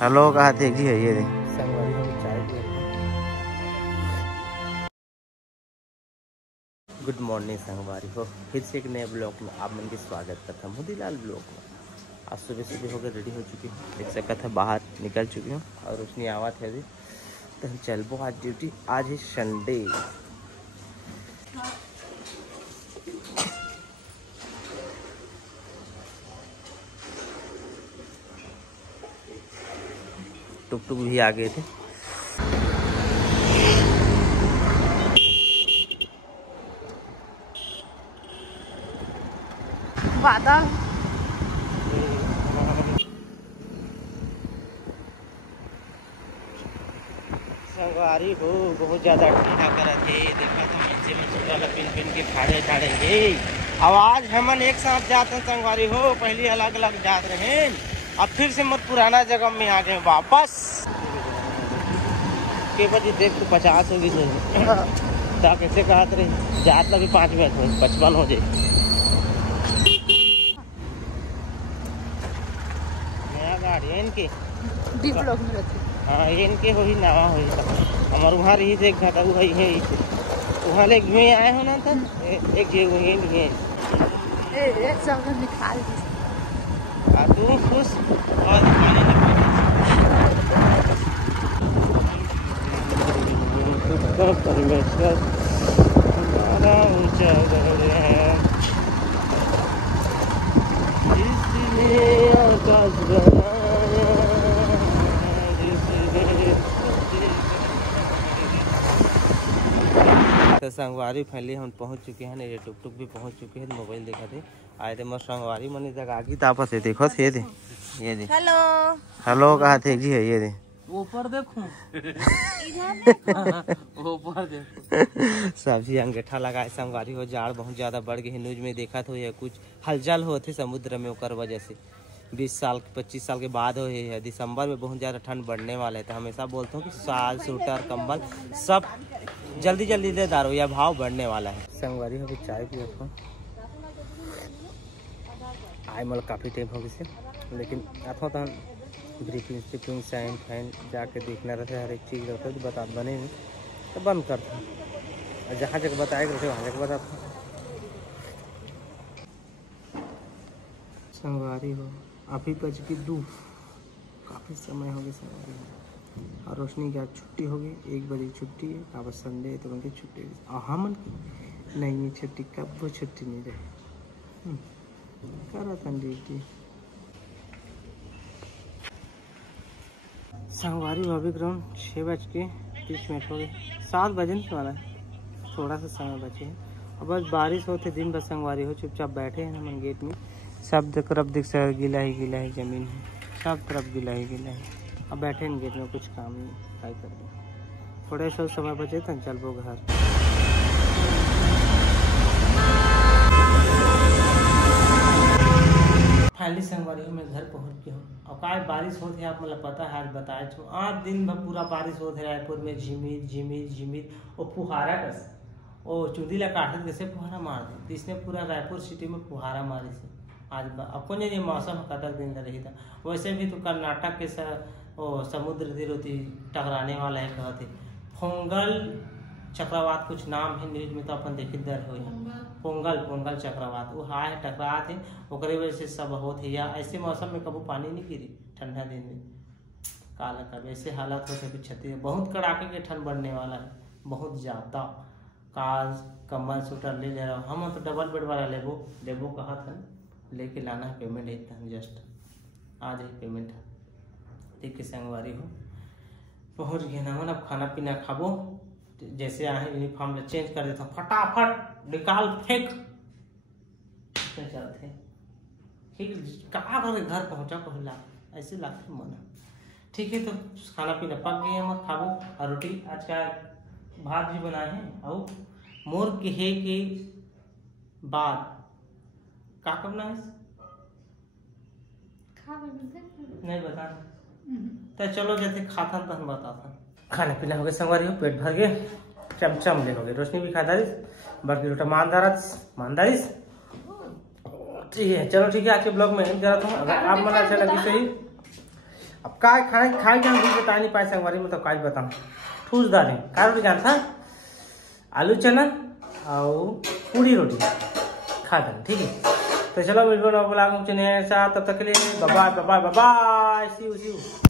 Hello कहा थे जी है ये दे संगवारी को चाय पिए। गुड मॉर्निंग संगवारी हो, फिर से एक नए ब्लॉग में आप मन के स्वागत करता हूँ। मोतीलाल ब्लॉग में आज सुबह सुबह होकर रेडी हो चुकी हूँ, देख सकता था बाहर निकल चुकी हूँ और रोशनी आवा थे अभी तो हम चलबो आज ड्यूटी। आज है संडे। टुक टुक भी आ गए थे। बादल संगवारी हो बहुत ज्यादा ठंडा करत है। देखा था मंचे में चुरा पिन के फाड़े झाड़ेंगे। आवाज हमन एक साथ जाते हैं संगवारी हो, पहले अलग अलग जात रहे, अब फिर से मत पुराना जगह में आ गए वापस। के बजे देख तो 50 होगी तो कैसे कहते रहे जात लगे 5 मिनट में 55 हो जाए। नया गाड़ी है इनकी डीप ब्लॉक में रहती। हाँ इनके हो ही नवा हो हमारे वहाँ रही देखा था वही है वहाँ ले घूमे आए हो ना तो एक जगह वही नहीं है। ए सब निकाल दी। तू खुश और दिखाने लगे परमेश्वर हमारा ऊंचा घर है इसलिए आकाश बनाया। तो संगवारी फैली हम पहुंच चुके हैं, ये टुक टुक भी पहुंच चुके हैं। मोबाइल देखा थे आए थे मस्त संगवारी मनी तक आगे तापस है। देखो ये दे ये दे हेलो हेलो कहा थे जी है ये दे ऊपर देखो ऊपर देखो सब्जी अंगेठा लगाए। संगवारी हो जाड़ बहुत ज्यादा बढ़ गई। न्यूज में देखा तो ये कुछ हलचल होते समुद्र में ओकर वजह से 20 साल 25 साल के बाद हो है। दिसंबर में बहुत ज़्यादा ठंड बढ़ने वाला है तो हमेशा बोलता हूँ कि साल स्वेटर कंबल सब जल्दी जल्दी दे दारो या भाव बढ़ने वाला है। संगवारी हो चाय पिए आए मतलब काफ़ी टाइम हो गई, लेकिन अथवा तो ब्रीफिंग स्टिपिंग साइन फाइन जाके देखना रहता है, हर एक चीज़ रहता है तो बता बने नहीं तो बंद करता और जहाँ जगह बताएगा रहते वहाँ जगह बताता। संगवारी हो अभी बज की 2 काफ़ी समय हो गया संगवारी हो और रोशनी की आज छुट्टी होगी। 1 बजे छुट्टी है, अब संडे है तो उनकी छुट्टी है और हमन की नहीं है छुट्टी। कब वो छुट्टी नहीं रहे करा था ड्यूटी। संगवारी हो अभी ग्राउंड 6:30 हो गए, 7 बजने वाला है, थोड़ा सा समय बचे है और बस बारिश होते दिन बस संगवारी हो चुपचाप बैठे हैं हम गेट में। सब तरफ दिख सर गीला ही ज़मीन है, सब तरफ गीला ही है। अब बैठे हैं गेट में, कुछ काम नहीं क्या कर रहे। थोड़े सा समय बचे तो चल वो घर। फाइनली संगवारी हो मैं घर पहुंच गया हूँ और काय बारिश होती है आप मतलब पता है। आज बताए तो 8 दिन भर पूरा बारिश होते रायपुर में झिमिर झिमिर झिमिर और फुहारा कस और चुंदी ला काटे कैसे फुहारा मार दे तो इसने पूरा रायपुर सिटी में फुहारा मारी से। आज अपन ये मौसम कदर दिन रही था। वैसे भी तो कर्नाटक के समुद्र तीरोती टकराने वाला है कहते पोंगल चक्रवात कुछ नाम है, न्यूज में तो अपन देखी दर हो पोंगल चक्रवात वो हाय टकरा थे ओकरे वजह से सब होते या ऐसे मौसम में कभी पानी नहीं गिरी ठंडा दिन में काला कब ऐसे हालात होते छत्तीस बहुत कड़ाके के ठंड बढ़ने वाला है बहुत ज़्यादा। काज कम्बल स्वेटर ले रहा हूँ हम तो डबल बेड वाला लेबो कहा था लेके लाना है। पेमेंट है जस्ट आज ही पेमेंट है। देख के संगवारी हो पहुँच गए ना। अब खाना पीना खाबो जैसे आए यूनिफॉर्म चेंज कर देता हूँ फटाफट निकाल फेंक चलते ठीक कहाँ घर पहुँचा कहला ऐसे लगते मन। ठीक है तो खाना पीना पक गए हम खाबो और रोटी आज का भात भी बनाए हैं और मोर कहे के बाद का करना है नहीं बता तो चलो जैसे खाता तो हम बताता। खाना पीना हो गया संगवारी हो पेट भर गए चमचम ले हो गए। रोशनी भी खाता बाकी रोटा मानदारिस ठीक है। चलो ठीक है आज के ब्लॉग में एंड कराता हूँ। अगर आप मन अच्छा लगे तो ही अब काय खाए के हम भी बता नहीं पाए संगवारी में, तो काय बताऊं ठूस डाले का रोटी जान था, आलू चना और पूरी रोटी खा दें, ठीक है। तो चलो मिलकर ब्लॉग में, तब तक के लिए bye bye bye bye, see you.